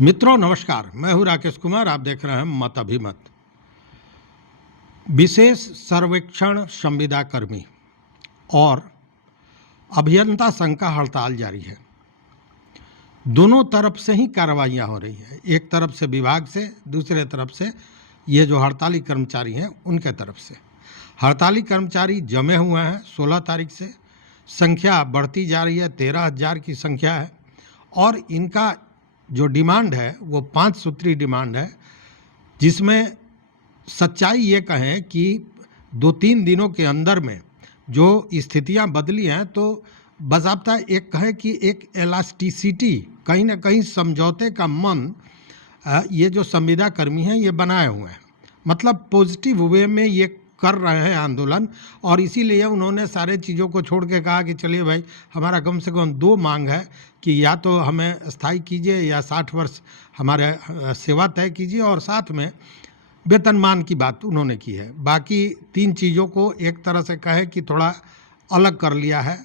मित्रों नमस्कार, मैं हूं राकेश कुमार। आप देख रहे हैं मत अभिमत। विशेष सर्वेक्षण संविदा कर्मी और अभियंता संघ का हड़ताल जारी है। दोनों तरफ से ही कार्रवाइयां हो रही है, एक तरफ से विभाग से, दूसरे तरफ से ये जो हड़ताली कर्मचारी हैं उनके तरफ से। हड़ताली कर्मचारी जमे हुए हैं 16 तारीख से, संख्या बढ़ती जा रही है, 13,000 की संख्या है और इनका जो डिमांड है वो 5 सूत्री डिमांड है, जिसमें सच्चाई ये कहें कि 2-3 दिनों के अंदर में जो स्थितियां बदली हैं तो बाज़ाब्ता एक कहें कि एक एलास्टिसिटी, कहीं ना कहीं समझौते का मन ये जो संविदा कर्मी हैं ये बनाए हुए हैं। मतलब पॉजिटिव वे में ये कर रहे हैं आंदोलन, और इसीलिए उन्होंने सारे चीज़ों को छोड़ के कहा कि चलिए भाई, हमारा कम से कम 2 मांग है कि या तो हमें स्थायी कीजिए या 60 वर्ष हमारे सेवा तय कीजिए, और साथ में वेतनमान की बात उन्होंने की है। बाकी 3 चीज़ों को एक तरह से कहे कि थोड़ा अलग कर लिया है,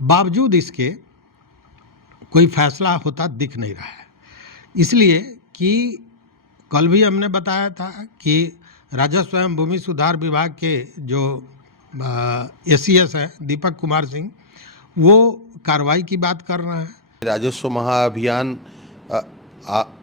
बावजूद इसके कोई फैसला होता दिख नहीं रहा है। इसलिए कि कल भी हमने बताया था कि राजस्व एवं भूमि सुधार विभाग के जो एसीएस हैं दीपक कुमार सिंह, वो कार्रवाई की बात कर रहे हैं। राजस्व महाअभियान,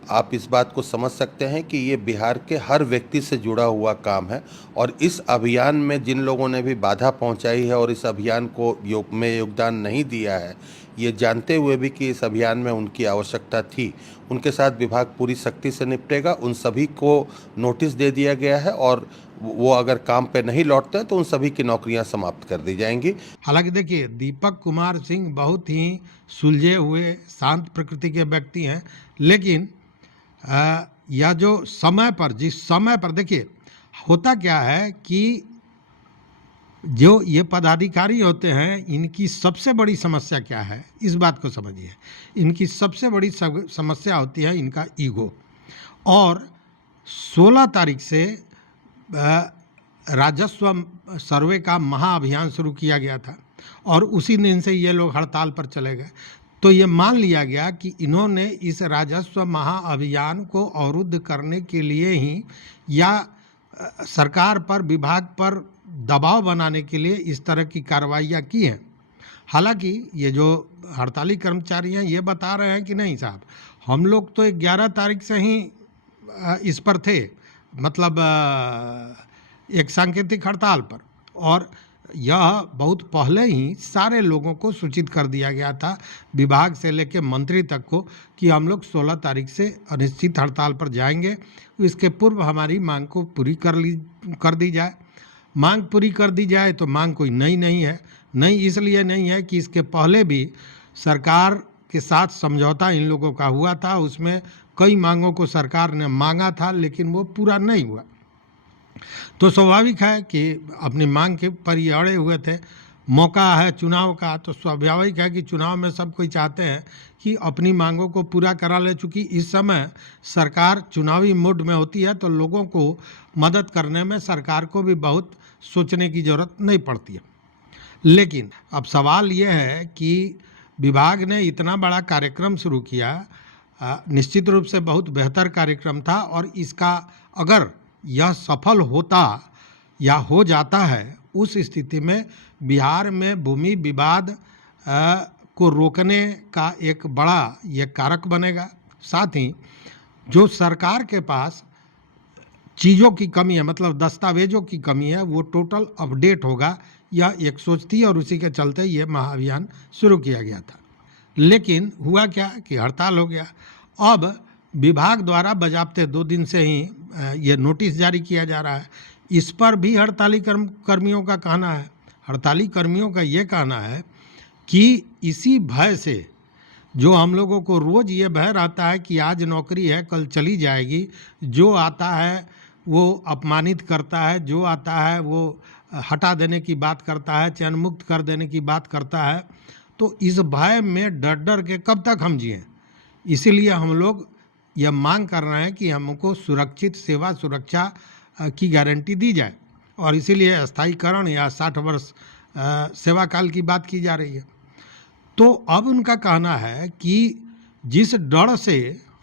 आप इस बात को समझ सकते हैं कि ये बिहार के हर व्यक्ति से जुड़ा हुआ काम है, और इस अभियान में जिन लोगों ने भी बाधा पहुंचाई है और इस अभियान को योगदान नहीं दिया है, ये जानते हुए भी कि इस अभियान में उनकी आवश्यकता थी, उनके साथ विभाग पूरी सख्ती से निपटेगा। उन सभी को नोटिस दे दिया गया है और वो अगर काम पे नहीं लौटते हैं तो उन सभी की नौकरियां समाप्त कर दी जाएंगी। हालांकि देखिए, दीपक कुमार सिंह बहुत ही सुलझे हुए शांत प्रकृति के व्यक्ति हैं, लेकिन या जो समय पर, जिस समय पर देखिए होता क्या है कि जो ये पदाधिकारी होते हैं, इनकी सबसे बड़ी समस्या क्या है, इस बात को समझिए। इनकी सबसे बड़ी समस्या होती है इनका ईगो। और 16 तारीख से राजस्व सर्वे का महाअभियान शुरू किया गया था और उसी दिन से ये लोग हड़ताल पर चले गए। तो ये मान लिया गया कि इन्होंने इस राजस्व महाअभियान को अवरुद्ध करने के लिए ही या सरकार पर, विभाग पर दबाव बनाने के लिए इस तरह की कार्रवाइयाँ की हैं। हालांकि ये जो हड़ताली कर्मचारी हैं ये बता रहे हैं कि नहीं साहब, हम लोग तो 11 तारीख से ही इस पर थे, मतलब एक सांकेतिक हड़ताल पर, और यह बहुत पहले ही सारे लोगों को सूचित कर दिया गया था, विभाग से लेकर मंत्री तक को, कि हम लोग 16 तारीख से अनिश्चित हड़ताल पर जाएंगे। इसके पूर्व हमारी मांग को पूरी कर दी जाए। मांग पूरी कर दी जाए तो मांग कोई नई नहीं है। नई इसलिए नहीं है कि इसके पहले भी सरकार के साथ समझौता इन लोगों का हुआ था, उसमें कई मांगों को सरकार ने मांगा था लेकिन वो पूरा नहीं हुआ। तो स्वाभाविक है कि अपनी मांग के पर ये अड़े हुए थे। मौका है चुनाव का, तो स्वाभाविक है कि चुनाव में सब कोई चाहते हैं कि अपनी मांगों को पूरा करा ले। चूँकि इस समय सरकार चुनावी मूड में होती है तो लोगों को मदद करने में सरकार को भी बहुत सोचने की ज़रूरत नहीं पड़ती है। लेकिन अब सवाल ये है कि विभाग ने इतना बड़ा कार्यक्रम शुरू किया, निश्चित रूप से बहुत बेहतर कार्यक्रम था, और इसका अगर यह सफल होता या हो जाता है, उस स्थिति में बिहार में भूमि विवाद को रोकने का एक बड़ा ये कारक बनेगा। साथ ही जो सरकार के पास चीज़ों की कमी है, मतलब दस्तावेजों की कमी है, वो टोटल अपडेट होगा, यह एक सोच थी और उसी के चलते ये महाअभियान शुरू किया गया था। लेकिन हुआ क्या कि हड़ताल हो गया। अब विभाग द्वारा बजाबते 2 दिन से ही ये नोटिस जारी किया जा रहा है। इस पर भी हड़ताली कर्मियों का कहना है, हड़ताली कर्मियों का ये कहना है कि इसी भय से, जो हम लोगों को रोज़ ये भय रहता है कि आज नौकरी है कल चली जाएगी, जो आता है वो अपमानित करता है, जो आता है वो हटा देने की बात करता है, चयन मुक्त कर देने की बात करता है, तो इस भय में डर डर के कब तक हम जिएं। इसीलिए हम लोग यह मांग कर रहे हैं कि हमको सुरक्षित सेवा सुरक्षा की गारंटी दी जाए, और इसीलिए अस्थायीकरण या 60 वर्ष सेवा काल की बात की जा रही है। तो अब उनका कहना है कि जिस डर से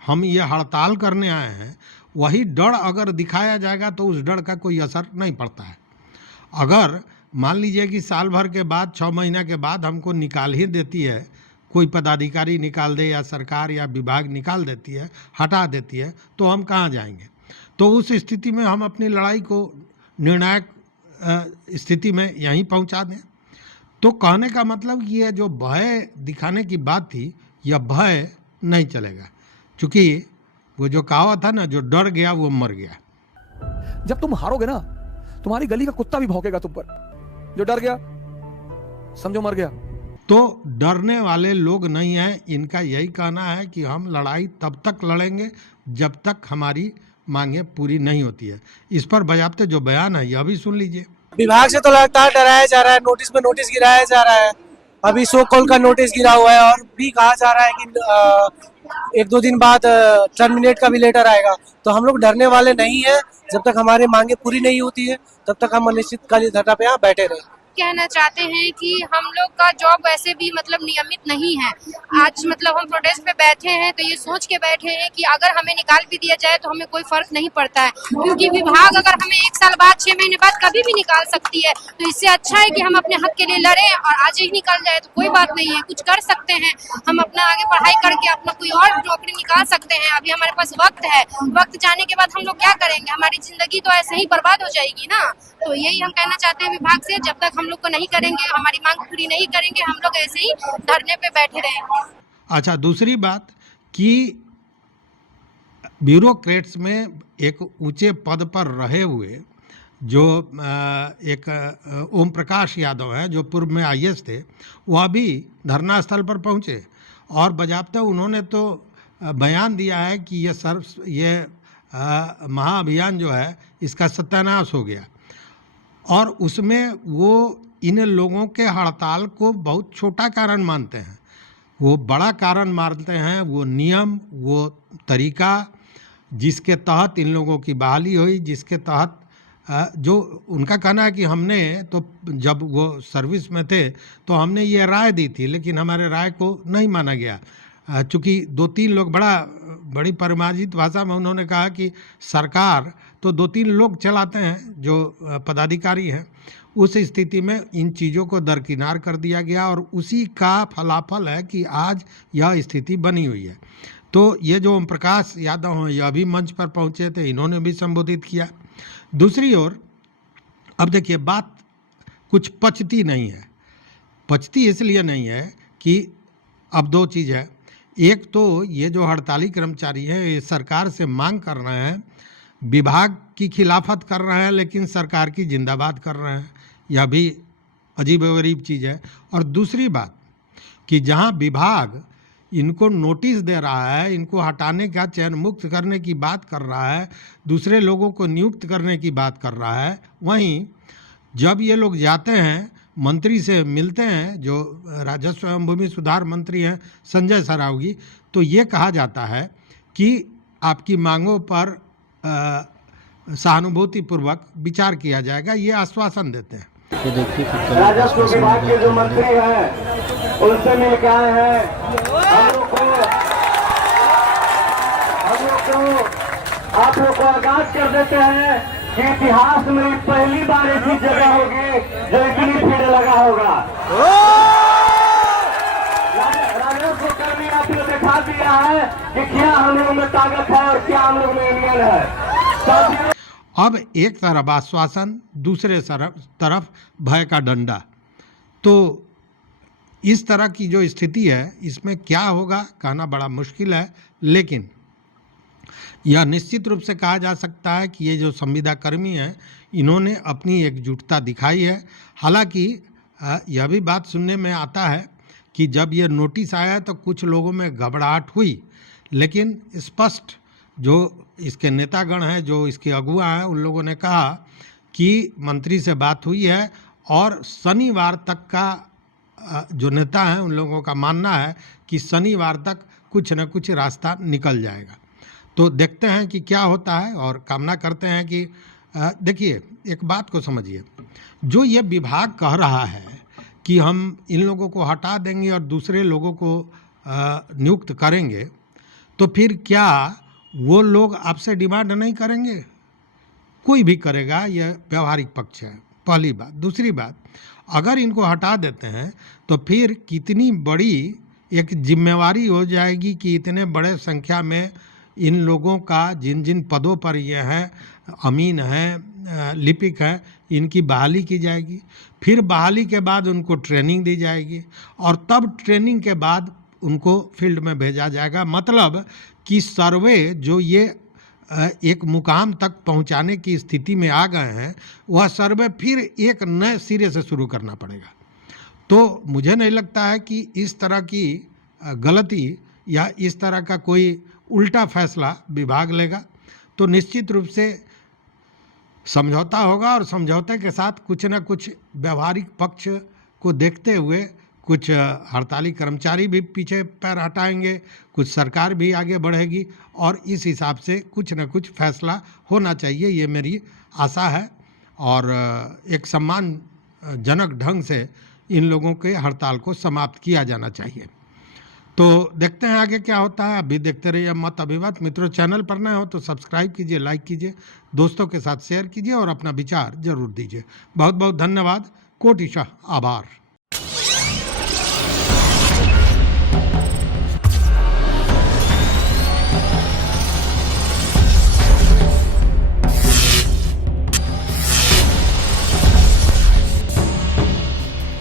हम ये हड़ताल करने आए हैं, वही डर अगर दिखाया जाएगा तो उस डर का कोई असर नहीं पड़ता है। अगर मान लीजिए कि साल भर के बाद 6 महीना के बाद हमको निकाल ही देती है, कोई पदाधिकारी निकाल दे या सरकार या विभाग निकाल देती है, हटा देती है, तो हम कहाँ जाएंगे? तो उस स्थिति में हम अपनी लड़ाई को निर्णायक स्थिति में यहीं पहुंचा दें। तो कहने का मतलब ये जो भय दिखाने की बात थी, यह भय नहीं चलेगा, क्योंकि वो जो कहावत था ना, जो डर गया वो मर गया। जब तुम हारोगे ना, तुम्हारी गली का कुत्ता भी भौंकेगा तुम पर। जो डर गया समझो मर गया। तो डरने वाले लोग नहीं हैं। इनका यही कहना है कि हम लड़ाई तब तक लड़ेंगे जब तक हमारी मांगे पूरी नहीं होती है। इस पर बजाबते जो बयान है यह भी सुन लीजिए। विभाग से तो लगातार डराया जा रहा है, नोटिस में नोटिस गिराया जा रहा है। अभी सो कॉल का नोटिस गिरा हुआ है और भी कहा जा रहा है कि 1-2 दिन बाद टर्मिनेट का भी लेटर आएगा। तो हम लोग डरने वाले नहीं है। जब तक हमारी मांगे पूरी नहीं होती है तब तक हम अनिश्चितकालीन धरना पे यहाँ बैठे रहे। कहना चाहते हैं कि हम लोग का जॉब वैसे भी मतलब नियमित नहीं है। आज मतलब हम प्रोटेस्ट पे बैठे हैं तो ये सोच के बैठे हैं कि अगर हमें निकाल भी दिया जाए तो हमें कोई फर्क नहीं पड़ता है, क्योंकि विभाग अगर हमें 1 साल बाद 6 महीने बाद कभी भी निकाल सकती है। तो इससे अच्छा है कि हम अपने हक के लिए लड़ें और आज ही निकाल जाए तो कोई बात नहीं है, कुछ कर सकते हैं। हम अपना आगे पढ़ाई करके अपना कोई और नौकरी निकाल सकते हैं। अभी हमारे पास वक्त है, वक्त जाने के बाद हम लोग क्या करेंगे? हमारी जिंदगी तो ऐसे ही बर्बाद हो जाएगी ना। तो यही हम कहना चाहते हैं विभाग से, जब तक हम लोग को नहीं करेंगे, हमारी मांग पूरी नहीं करेंगे, हम लोग ऐसे ही धरने पे बैठे रहेंगे। अच्छा, दूसरी बात कि ब्यूरोक्रेट्स में एक ऊंचे पद पर रहे हुए जो एक ओम प्रकाश यादव हैं, जो पूर्व में आईएएस थे, वह भी धरना स्थल पर पहुंचे और बजाबता उन्होंने तो बयान दिया है कि ये महाअभियान जो है इसका सत्यानाश हो गया। और उसमें वो इन लोगों के हड़ताल को बहुत छोटा कारण मानते हैं, वो बड़ा कारण मानते हैं। वो नियम, वो तरीका जिसके तहत इन लोगों की बहाली हुई, जिसके तहत जो उनका कहना है कि हमने तो जब वो सर्विस में थे तो हमने ये राय दी थी, लेकिन हमारे राय को नहीं माना गया। चूँकि 2-3 लोग बड़ी परिमार्जित भाषा में उन्होंने कहा कि सरकार तो 2-3 लोग चलाते हैं जो पदाधिकारी हैं। उस स्थिति में इन चीज़ों को दरकिनार कर दिया गया और उसी का फलाफल है कि आज यह स्थिति बनी हुई है। तो ये जो ओम प्रकाश यादव हैं, यह भी मंच पर पहुंचे थे, इन्होंने भी संबोधित किया। दूसरी ओर अब देखिए, बात कुछ पचती नहीं है। पचती इसलिए नहीं है कि अब 2 चीज़ है। एक तो ये जो हड़ताली कर्मचारी हैं, ये सरकार से मांग कर रहे हैं, विभाग की खिलाफत कर रहे हैं, लेकिन सरकार की जिंदाबाद कर रहे हैं। यह भी अजीब व गरीब चीज़ है। और दूसरी बात कि जहां विभाग इनको नोटिस दे रहा है, इनको हटाने का, चयन मुक्त करने की बात कर रहा है, दूसरे लोगों को नियुक्त करने की बात कर रहा है, वहीं जब ये लोग जाते हैं मंत्री से मिलते हैं, जो राजस्व एवं भूमि सुधार मंत्री हैं संजय सरावगी, तो ये कहा जाता है कि आपकी मांगों पर सहानुभूतिपूर्वक विचार किया जाएगा, ये आश्वासन देते हैं। राजस्व विभाग के जो मंत्री हैं उनसे मिल के आए हैं। आप लोग को आगाज कर देते हैं कि इतिहास में पहली बार ऐसी जगह होगी जो इतनी भीड़ लगा होगा। राजस्व कर्मी आप लोग दिखा दिया है कि क्या हम लोग में ताकत है और क्या हम लोग में ईमान है। अब एक तरफ आश्वासन, दूसरे तरफ भय का डंडा। तो इस तरह की जो स्थिति है, इसमें क्या होगा कहना बड़ा मुश्किल है, लेकिन यह निश्चित रूप से कहा जा सकता है कि ये जो संविदा कर्मी हैं, इन्होंने अपनी एकजुटता दिखाई है। हालांकि यह भी बात सुनने में आता है कि जब ये नोटिस आया तो कुछ लोगों में घबराहट हुई, लेकिन स्पष्ट जो इसके नेतागण हैं, जो इसके अगुआ हैं, उन लोगों ने कहा कि मंत्री से बात हुई है और शनिवार तक का, जो नेता हैं उन लोगों का मानना है कि शनिवार तक कुछ न कुछ रास्ता निकल जाएगा। तो देखते हैं कि क्या होता है और कामना करते हैं कि देखिए, एक बात को समझिए, जो ये विभाग कह रहा है कि हम इन लोगों को हटा देंगे और दूसरे लोगों को नियुक्त करेंगे, तो फिर क्या वो लोग आपसे डिमांड नहीं करेंगे? कोई भी करेगा, यह व्यवहारिक पक्ष है, पहली बात। दूसरी बात, अगर इनको हटा देते हैं तो फिर कितनी बड़ी एक जिम्मेवारी हो जाएगी कि इतने बड़े संख्या में इन लोगों का, जिन जिन पदों पर ये हैं, अमीन हैं, लिपिक हैं, इनकी बहाली की जाएगी। फिर बहाली के बाद उनको ट्रेनिंग दी जाएगी और तब ट्रेनिंग के बाद उनको फील्ड में भेजा जाएगा। मतलब कि सर्वे जो ये एक मुकाम तक पहुंचाने की स्थिति में आ गए हैं, वह सर्वे फिर एक नए सिरे से शुरू करना पड़ेगा। तो मुझे नहीं लगता है कि इस तरह की गलती या इस तरह का कोई उल्टा फैसला विभाग लेगा। तो निश्चित रूप से समझौता होगा और समझौते के साथ कुछ न कुछ व्यवहारिक पक्ष को देखते हुए कुछ हड़ताली कर्मचारी भी पीछे पैर हटाएंगे, कुछ सरकार भी आगे बढ़ेगी और इस हिसाब से कुछ न कुछ फैसला होना चाहिए, ये मेरी आशा है। और एक सम्मानजनक ढंग से इन लोगों के हड़ताल को समाप्त किया जाना चाहिए। तो देखते हैं आगे क्या होता है। अभी देखते रहिए मत अभिमत। मित्रों, चैनल पर नए हो तो सब्सक्राइब कीजिए, लाइक कीजिए, दोस्तों के साथ शेयर कीजिए और अपना विचार जरूर दीजिए। बहुत बहुत धन्यवाद, कोटिशः आभार।